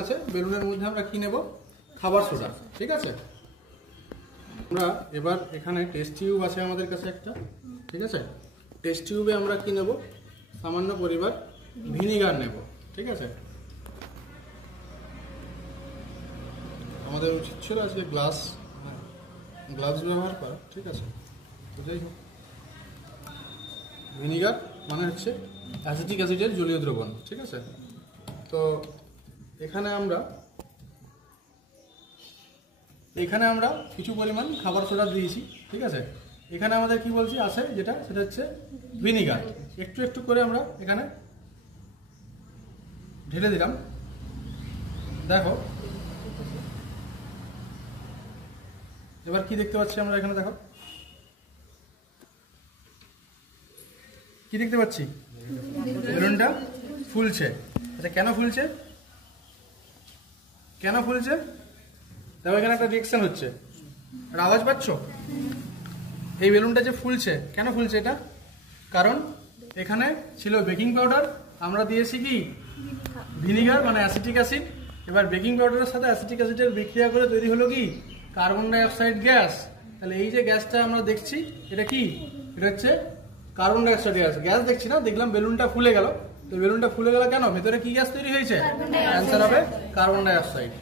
আছে বেলুনের মধ্যে আমরা কি নেব খাবার সোডা। ঠিক আছে, আমরা এবার এখানে টেস্ট টিউব আছে আমাদের কাছে একটা। ঠিক আছে, টেস্ট টিউবে আমরা কি নেব সামান্য পরিমাণ ভিনিগার নেব। ঠিক আছে, আমাদের উচিত ছিল আজকে গ্লাভস ব্যবহার করা। ঠিক আছে, তো যাই হোক, ভিনিগার মানে হচ্ছে অ্যাসিটিক অ্যাসিডের জলীয় দ্রবণ। ঠিক আছে, তো এখানে আমরা কিছু পরিমাণ খাবার সোডা দিয়েছি। ঠিক আছে, এখানে আমাদের কি বলছি আছে সেটা হচ্ছে ভিনিগার। একটু একটু করে আমরা এখানে ঢেলে দিলাম। দেখো এবার কি দেখতে পাচ্ছি আমরা এখানে, দেখো কি দেখতে পাচ্ছি, বেলুনটা ফুলছে। আচ্ছা, কেন ফুলছে দেখো এখানে একটা রিঅ্যাকশন হচ্ছে, একটা আওয়াজ পাচ্ছ? এই বেলুনটা যে ফুলছে, কেন ফুলছে এটা? কারণ এখানে ছিল বেকিং পাউডার, আমরা দিয়েছি কি ভিনিগার মানে অ্যাসিটিক অ্যাসিড। এবার বেকিং পাউডারের সাথে অ্যাসিটিক অ্যাসিডের বিক্রিয়া করে তৈরি হলো কি কার্বন ডাই অক্সাইড গ্যাস। তাহলে এই যে গ্যাসটা আমরা দেখছি এটা কি, এটা হচ্ছে কার্বন ডাই অক্সাইড গ্যাস দেখছি না, দেখলাম বেলুনটা ফুলে গেল। তো বেলুনটা ফুলে গেল কেন? ভেতরে কি গ্যাস তৈরি হয়েছে? অ্যান্সার হবে কার্বন ডাই অক্সাইড।